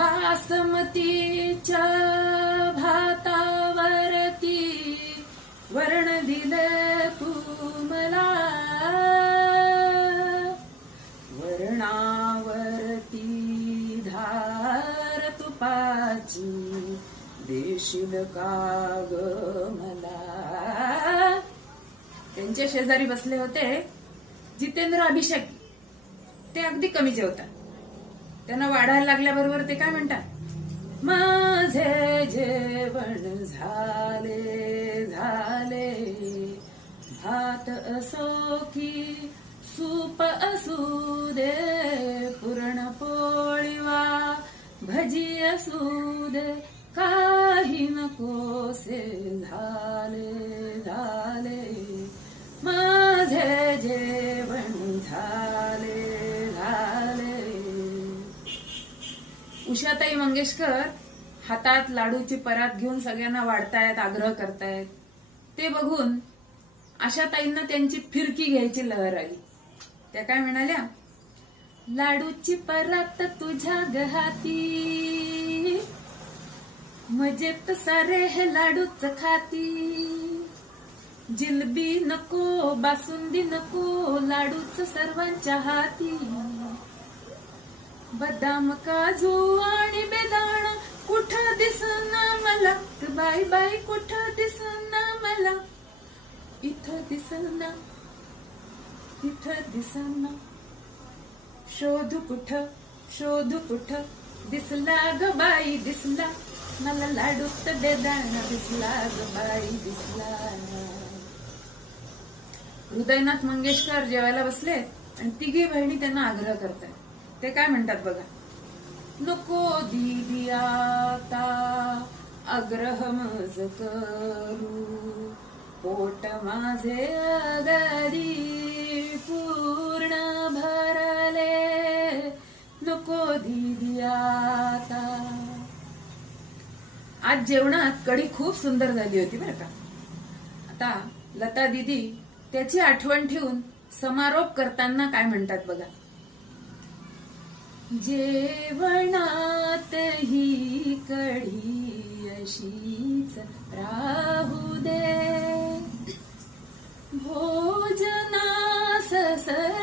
बासमतीच्या भातावरती वर्ण दिलं तू मला वर्णावरती धार तुपाची देशील काग मला? त्यांच्या शेजारी बसले होते जितेंद्र अभिषेक. ते अगदी कमी जेवतात. त्यांना वाढायला लागल्याबरोबर ते काय म्हणतात? माझे जेवण झाले झाले. भात असो की सूप असू दे पुरणपोळीवा भजी असू दे. उषाताई मंगेशकर हातात लाडूची परात घेऊन सगळ्यांना वाढतायत आग्रह करतायत. ते बघून आशाताईंना त्यांची फिरकी घ्यायची लहर आली. त्या काय म्हणाल्या लाडूची परात तुझ्या गहाती. मजेत सारे हे लाडूच खाती. जिलबी नको बासुंदी नको लाडूच सर्वांच्या हाती. बदाम काजू आणि बेदाणा. कुठं दिसना मला? ग बाई बाई कुठं दिसना मला? इथं दिसना तिथं दिसना. शोधू कुठं शोधू कुठं? दिसला ग बाई दिसला. मला लाडूत बेदाणा दिसला ग बाई दिसला. हृदयनाथ मंगेशकर जेवायला बसले आणि तिघी बहिणी त्यांना आग्रह करतात ते काय म्हणतात बघा? नको दिदी आता आग्रह मज करू. पोट माझे अगदी पूर्ण भरले. नको दिदी आता. आज जेवणात कढी खूप सुंदर झाली होती बरं का? आता लता दिदी त्याची आठवण ठेवून समारोप करताना काय म्हणतात बघा? जेवणात ही कढी अशीच राहू दे. भोजनास सर